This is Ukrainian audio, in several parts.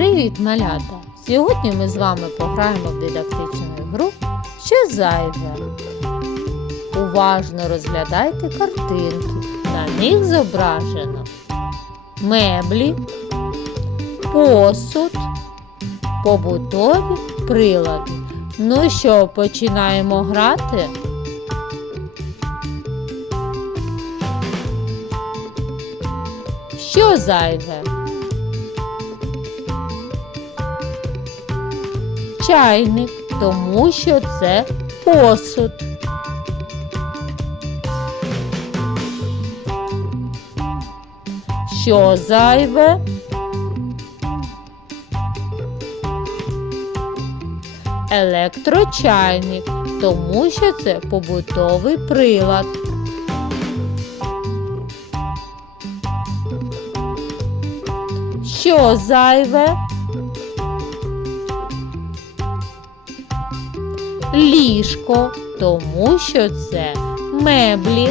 Привіт, малята! Сьогодні ми з вами пограємо в дидактичну гру Що зайве. Уважно розглядайте картинки. На них зображено меблі, посуд, побутові прилади. Ну що, починаємо грати? Що зайве? Чайник, тому що це посуд. Що зайве? Електрочайник, тому що це побутовий прилад. Що зайве? Ліжко, тому що це меблі.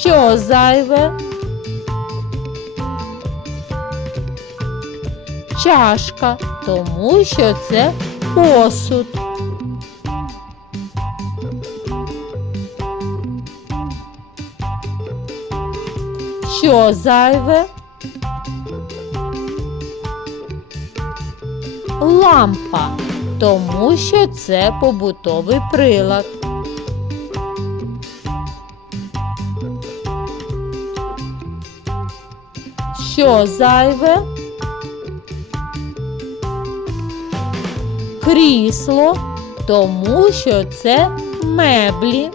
Що зайве? Чашка, тому що це посуд. Що зайве? Лампа, тому що це побутовий прилад. Що зайве? Крісло, тому що це меблі.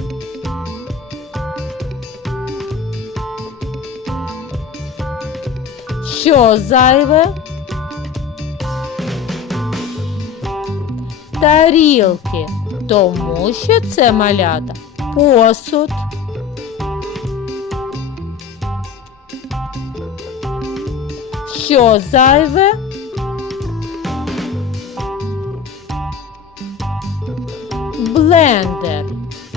Що зайве? Тарілки, тому що це малята. Посуд. Що зайве? Блендер,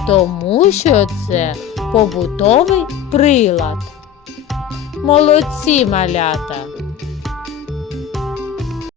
тому що це побутовий прилад. Молодці малята!